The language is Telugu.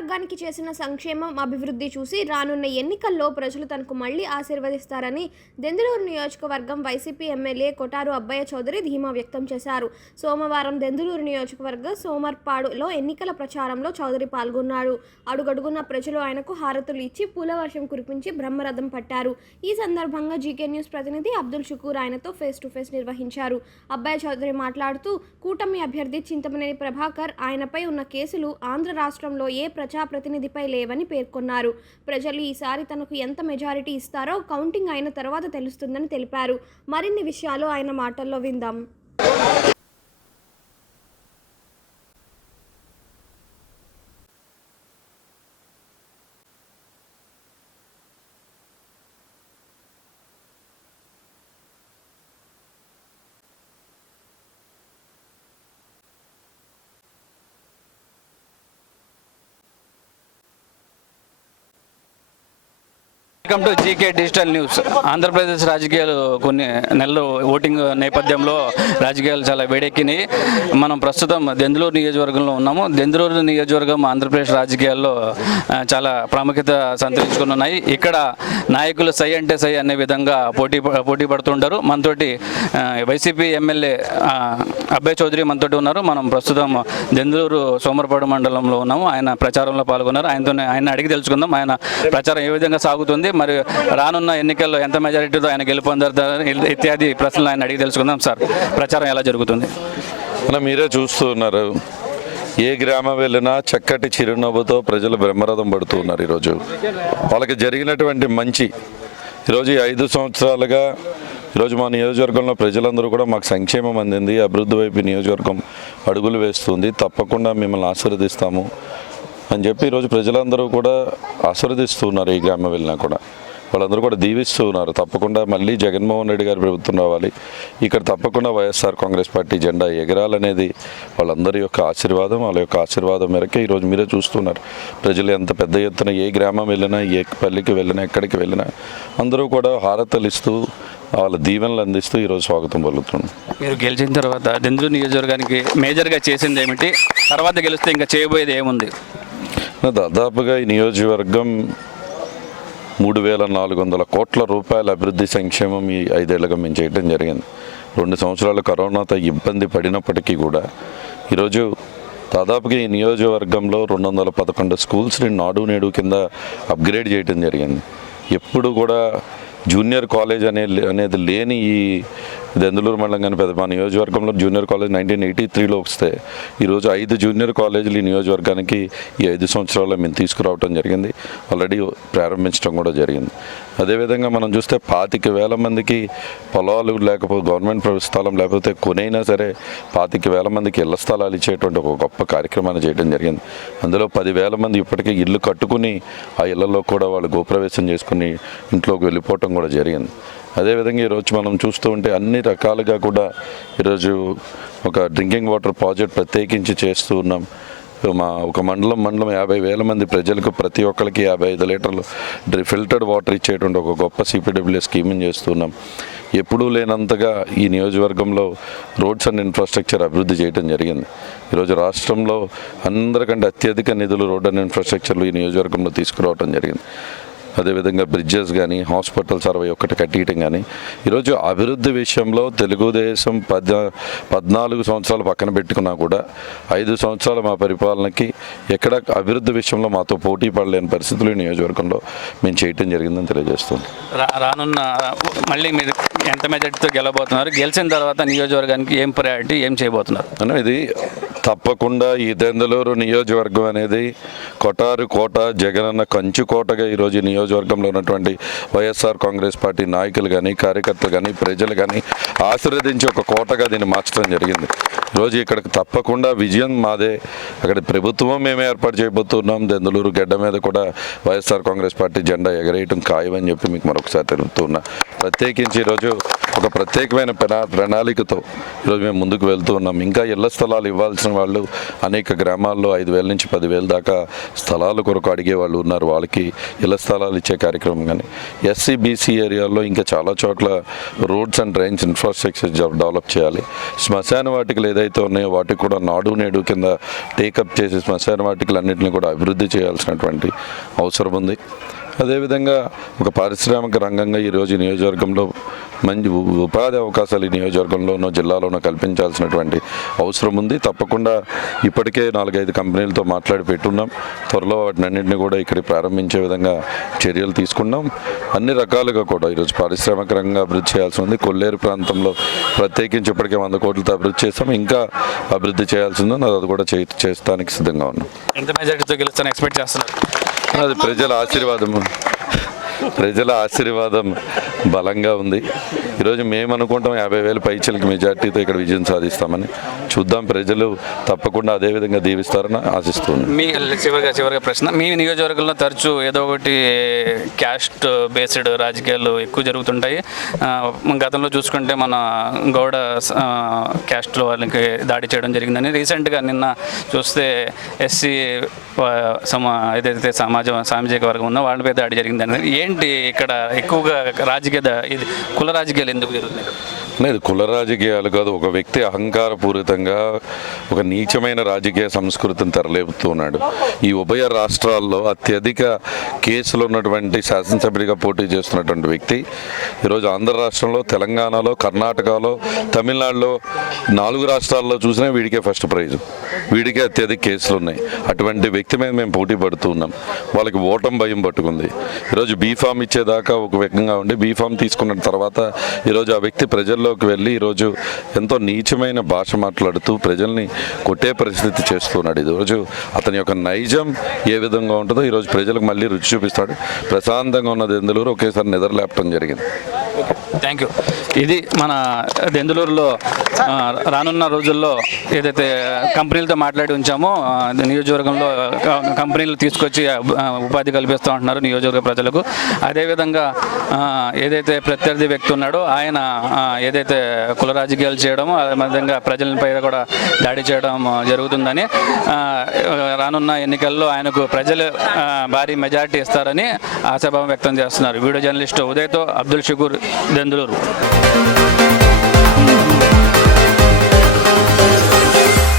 నియోజకవర్గానికి చేసిన సంక్షేమం, అభివృద్ధి చూసి రానున్న ఎన్నికల్లో ప్రజలు తనకు మళ్లీ ఆశీర్వదిస్తారని దెందులూరు నియోజకవర్గం వైసీపీ ఎమ్మెల్యే కొటారు అబ్బయ్య చౌదరి ధీమా వ్యక్తం చేశారు. సోమవారం దెందులూరు నియోజకవర్గ సోమర్పాడులో ఎన్నికల ప్రచారంలో చౌదరి పాల్గొన్నాడు. అడుగడుగున ప్రజలు ఆయనకు హారతులు ఇచ్చి పూలవర్షం కురిపించి బ్రహ్మరథం పట్టారు. ఈ సందర్భంగా జీకే న్యూస్ ప్రతినిధి అబ్దుల్ షుకూర్ ఆయనతో ఫేస్ టు ఫేస్ నిర్వహించారు. అబ్బయ్య చౌదరి మాట్లాడుతూ కూటమి అభ్యర్థి చింతమనేని ప్రభాకర్ ఆయనపై ఉన్న కేసులు ఆంధ్ర రాష్ట్రంలో ఏ ప్రజాప్రతినిధిపై లేవని పేర్కొన్నారు. ప్రజలు ఈసారి తనకు ఎంత మెజారిటీ ఇస్తారో కౌంటింగ్ అయిన తర్వాత తెలుస్తుందని తెలిపారు. మరిన్ని విషయాలు ఆయన మాటల్లో విందాం. Welcome to GK digital news. Andhra Pradesh రాజకీయాలు కొన్ని నెలలు ఓటింగ్ నేపథ్యంలో రాజకీయాలు చాలా వేడెక్కినాయి. మనం ప్రస్తుతం దెందులూరు నియోజకవర్గంలో ఉన్నాము. దెందులూరు నియోజకవర్గం ఆంధ్రప్రదేశ్ రాజకీయాల్లో చాలా ప్రాముఖ్యత సంతరించుకున్నాయి. ఇక్కడ నాయకులు సై అంటే సై అనే విధంగా పోటీ పడుతుంటారు. మనతోటి వైసీపీ ఎమ్మెల్యే అబ్బయ్య చౌదరి మనతోటి ఉన్నారు. మనం ప్రస్తుతం దెందులూరు సోమరపాడు మండలంలో ఉన్నాము. ఆయన ప్రచారంలో పాల్గొన్నారు. ఆయన అడిగి తెలుసుకుందాం ఆయన ప్రచారం ఏ విధంగా సాగుతుంది, మరి రానున్న ఎన్నికల్లో ఎంత మెజారిటీతో ఆయన గెలుపొందుతారు ఇత్యాది ప్రశ్నలు ఆయన అడిగి తెలుసుకుందాం. సార్, ప్రచారం ఎలా జరుగుతుంది? మీరే చూస్తున్నారు, ఏ గ్రామం వెళ్ళినా చక్కటి చిరునవ్వుతో ప్రజలు బ్రహ్మరథం పడుతూ ఉన్నారు. ఈరోజు వాళ్ళకి జరిగినటువంటి మంచి, ఈరోజు 5 సంవత్సరాలుగా ఈరోజు మా నియోజకవర్గంలో ప్రజలందరూ కూడా మాకు సంక్షేమం అందింది, అభివృద్ధి వైపు నియోజకవర్గం అడుగులు వేస్తుంది, తప్పకుండా మిమ్మల్ని ఆశీర్వదిస్తాము అని చెప్పి ఈరోజు ప్రజలందరూ కూడా ఆశీర్వదిస్తున్నారు. ఈ గ్రామం వెళ్ళినా కూడా వాళ్ళందరూ కూడా దీవిస్తూ ఉన్నారు. తప్పకుండా మళ్ళీ జగన్మోహన్ రెడ్డి గారి ప్రభుత్వం రావాలి, ఇక్కడ తప్పకుండా వైఎస్ఆర్ కాంగ్రెస్ పార్టీ జెండా ఎగరాలనేది వాళ్ళందరి యొక్క ఆశీర్వాదం. వాళ్ళ యొక్క ఆశీర్వాదం మేరకే ఈరోజు మీరే చూస్తున్నారు ప్రజలు ఎంత పెద్ద ఎత్తున ఏ గ్రామం వెళ్ళినా, ఏ పల్లికి వెళ్ళినా, ఎక్కడికి వెళ్ళినా అందరూ కూడా హారతలు ఇస్తూ వాళ్ళ దీవెనలు అందిస్తూ ఈరోజు స్వాగతం పలుకుతున్నాం. మీరు గెలిచిన తర్వాత దెందులూరు నియోజకవర్గానికి మేజర్గా చేసింది ఏమిటి, తర్వాత గెలిస్తే ఇంకా చేయబోయేది ఏముంది? దాదాపుగా ఈ నియోజకవర్గం 3,400 కోట్ల రూపాయల అభివృద్ధి సంక్షేమం ఈ 5 ఏళ్ళగా మేము చేయడం జరిగింది. 2 సంవత్సరాలు కరోనాతో ఇబ్బంది పడినప్పటికీ కూడా ఈరోజు దాదాపుగా ఈ నియోజకవర్గంలో 211 స్కూల్స్ని నాడు నేడు కింద అప్గ్రేడ్ చేయడం జరిగింది. ఎప్పుడు కూడా జూనియర్ కాలేజ్ అనేది లేని ఈ దెందులూరు మండలం కానీ మా నియోజకవర్గంలో జూనియర్ కాలేజ్ 1983లో వస్తే ఈరోజు 5 జూనియర్ కాలేజీలు ఈ నియోజకవర్గానికి ఈ 5 సంవత్సరాల్లో మేము తీసుకురావడం జరిగింది. ఆల్రెడీ ప్రారంభించడం కూడా జరిగింది. అదేవిధంగా మనం చూస్తే 25,000 మందికి పొలాలు లేకపోతే గవర్నమెంట్ స్థలం లేకపోతే కొనైనా సరే 25,000 మందికి ఇళ్ల స్థలాలు ఇచ్చేటువంటి ఒక గొప్ప కార్యక్రమాన్ని చేయడం జరిగింది. అందులో 10,000 మంది ఇప్పటికీ ఇల్లు కట్టుకుని ఆ ఇళ్లలో కూడా వాళ్ళు గృహప్రవేశం చేసుకుని ఇంట్లోకి వెళ్ళిపోవటం కూడా జరిగింది. అదేవిధంగా ఈరోజు మనం చూస్తూ ఉంటే అన్ని రకాలుగా కూడా ఈరోజు ఒక డ్రింకింగ్ వాటర్ ప్రాజెక్ట్ ప్రత్యేకించి చేస్తూ ఉన్నాం. ఒక మండలం 50,000 మంది ప్రజలకు ప్రతి ఒక్కరికి 55 లీటర్లు ఫిల్టర్డ్ వాటర్ ఇచ్చేటువంటి ఒక గొప్ప సిపిడబ్ల్యూ స్కీమ్ని చేస్తున్నాం. ఎప్పుడూ లేనంతగా ఈ నియోజకవర్గంలో రోడ్స్ అండ్ ఇన్ఫ్రాస్ట్రక్చర్ అభివృద్ధి చేయడం జరిగింది. ఈరోజు రాష్ట్రంలో అందరికంటే అత్యధిక నిధులు రోడ్ అండ్ ఇన్ఫ్రాస్ట్రక్చర్లు ఈ నియోజకవర్గంలో తీసుకురావడం జరిగింది. అదేవిధంగా బ్రిడ్జెస్ కానీ, హాస్పిటల్స్ 61 కట్టియటం కానీ, ఈరోజు అభివృద్ధి విషయంలో తెలుగుదేశం 14 సంవత్సరాలు పక్కన పెట్టుకున్నా కూడా 5 సంవత్సరాల మా పరిపాలనకి ఎక్కడ అభివృద్ధి విషయంలో మాతో పోటీ పడలేని పరిస్థితులు నియోజకవర్గంలో మేము చేయటం జరిగిందని తెలియజేస్తుంది. రానున్న మళ్ళీ మీరు ఎంత మెజార్టీతో గెలవబోతున్నారు, గెలిచిన తర్వాత నియోజకవర్గానికి ఏం ప్రయారిటీ, ఏం చేయబోతున్నారు? ఇది తప్పకుండా ఈ దెందులూరు నియోజకవర్గం అనేది కొటారు కోట, జగనన్న కంచు కోటగా ఈరోజు నియోజకవర్గంలో ఉన్నటువంటి వైఎస్ఆర్ కాంగ్రెస్ పార్టీ నాయకులు కానీ, కార్యకర్తలు కానీ, ప్రజలు కానీ ఆశీర్వదించి ఒక కోటగా దీన్ని మార్చడం జరిగింది. ఈరోజు ఇక్కడికి తప్పకుండా విజయం మాదే. అక్కడ ప్రభుత్వం మేమే ఏర్పాటు చేయబోతున్నాం. దెందులూరు గడ్డ మీద కూడా వైఎస్ఆర్ కాంగ్రెస్ పార్టీ జెండా ఎగరేయటం ఖాయమని చెప్పి మీకు మరొకసారి తెలుపుతున్నా. ప్రత్యేకించి ఈరోజు ఒక ప్రత్యేకమైన ప్రణాళికతో ఈరోజు మేము ముందుకు వెళ్తూ ఉన్నాం. ఇంకా ఇళ్ల స్థలాలు ఇవ్వాల్సిన వాళ్ళు అనేక గ్రామాల్లో 5,000 నుంచి 10,000 దాకా స్థలాల కొరకు అడిగే వాళ్ళు ఉన్నారు. వాళ్ళకి ఇళ్ల స్థలాలు ఇచ్చే కార్యక్రమం కానీ, ఎస్సీ బీసీ ఏరియాల్లో ఇంకా చాలా చోట్ల roads and drains infrastructure develop చేయాలి. శ్మశాన వాటికలు ఏదైతే ఉన్నాయో వాటికి కూడా నాడు నేడు కింద టేకప్ చేసి శ్మశాన వాటికలన్నింటినీ కూడా అభివృద్ధి చేయాల్సినటువంటి అవసరం ఉంది. అదేవిధంగా ఒక పారిశ్రామిక రంగంగా ఈరోజు నియోజకవర్గంలో మంచి ఉపాధి అవకాశాలు ఈ నియోజకవర్గంలోనూ జిల్లాలోనూ కల్పించాల్సినటువంటి అవసరం ఉంది. తప్పకుండా ఇప్పటికే 4-5 కంపెనీలతో మాట్లాడి పెట్టున్నాం. త్వరలో వాటినన్నింటినీ కూడా ఇక్కడ ప్రారంభించే విధంగా చర్యలు తీసుకున్నాం. అన్ని రకాలుగా కూడా ఈరోజు పారిశ్రామిక రంగంగా అభివృద్ధి చేయాల్సి ఉంది. కొల్లేరు ప్రాంతంలో ప్రత్యేకించి ఇప్పటికే 100 కోట్లతో అభివృద్ధి చేస్తాం. ఇంకా అభివృద్ధి చేయాల్సి ఉంది. అది కూడా చేస్తానికి సిద్ధంగా ఉన్నాం. ఎంత మెజారిటీతో గెలుస్తాను ఎక్స్పెక్ట్ చేస్తున్నారు? అది ప్రజల ఆశీర్వాదం బలంగా ఉంది. ఈరోజు మేము అనుకుంటాం 50,000 పైచలకి మెజార్టీతో ఇక్కడ విజయం సాధిస్తామని. చూద్దాం, ప్రజలు తప్పకుండా అదే విధంగా దీవిస్తారని ఆశిస్తున్నాం. మీ చివరిగా ప్రశ్న, మీ నియోజకవర్గంలో తరచూ ఏదో ఒకటి క్యాస్ట్ బేస్డ్ రాజకీయాలు ఎక్కువ జరుగుతుంటాయి. గతంలో చూసుకుంటే మన గౌడ క్యాస్ట్లో వాళ్ళకి దాడి చేయడం జరిగిందని రీసెంట్గా నిన్న చూస్తే ఎస్సీ ఏదైతే సామాజిక వర్గం ఉందో వాళ్ళపై దాడి జరిగిందని. ఏంటి ఇక్కడ ఎక్కువగా ఇది కుల రాజకీయాలు ఎందుకు జరుగుతున్నాయి? లేదు, కుల రాజకీయాలు కాదు. ఒక వ్యక్తి అహంకారపూరితంగా ఒక నీచమైన రాజకీయ సంస్కృతిని తరలేపుతున్నాడు. ఈ ఉభయ రాష్ట్రాల్లో అత్యధిక కేసులు ఉన్నటువంటి శాసనసభ్యుడిగా పోటీ చేస్తున్నటువంటి వ్యక్తి ఈరోజు ఆంధ్ర రాష్ట్రంలో, తెలంగాణలో, కర్ణాటకలో, తమిళనాడులో 4 రాష్ట్రాల్లో చూసినా వీడికే ఫస్ట్ ప్రైజ్, వీడికే అత్యధిక కేసులు ఉన్నాయి. అటువంటి వ్యక్తి మీద మేము పోటీ పడుతూ ఉన్నాం. వాళ్ళకి ఓటం భయం పట్టుకుంది. ఈరోజు బీఫామ్ ఇచ్చేదాకా ఒక వ్యక్తంగా ఉండి బీఫామ్ తీసుకున్న తర్వాత ఈరోజు ఆ వ్యక్తి ప్రజల్లోకి వెళ్ళి ఈరోజు ఎంతో నీచమైన భాష మాట్లాడుతూ ప్రజల్ని కొట్టే పరిస్థితి చేస్తున్నాడు. ఈరోజు అతని యొక్క నైజం ఏ విధంగా ఉంటుందో ఈరోజు ప్రజలకు మళ్ళీ రుచి చూపిస్తాడు. ప్రశాంతంగా ఉన్న దెందులూరు ఒకేసారి నిద్రలేపడం జరిగింది. Thank you. ఇది మన దెందులూరులో రానున్న రోజుల్లో ఏదైతే కంపెనీలతో మాట్లాడి ఉంచామో నియోజకవర్గంలో కంపెనీలు తీసుకొచ్చి ఉపాధి కల్పిస్తూ ఉంటున్నారు నియోజకవర్గ ప్రజలకు. అదేవిధంగా ఏదైతే ప్రత్యర్థి వ్యక్తి ఉన్నాడో ఆయన ఏదైతే కుల రాజకీయాలు చేయడమో అదేవిధంగా ప్రజలపై కూడా దాడి చేయడం జరుగుతుందని, రానున్న ఎన్నికల్లో ఆయనకు ప్రజలు భారీ మెజారిటీ ఇస్తారని ఆశాభావం వ్యక్తం చేస్తున్నారు. వీడియో జర్నలిస్టు ఉదయ్తో అబ్దుల్ షకూర్, దెందులూరు.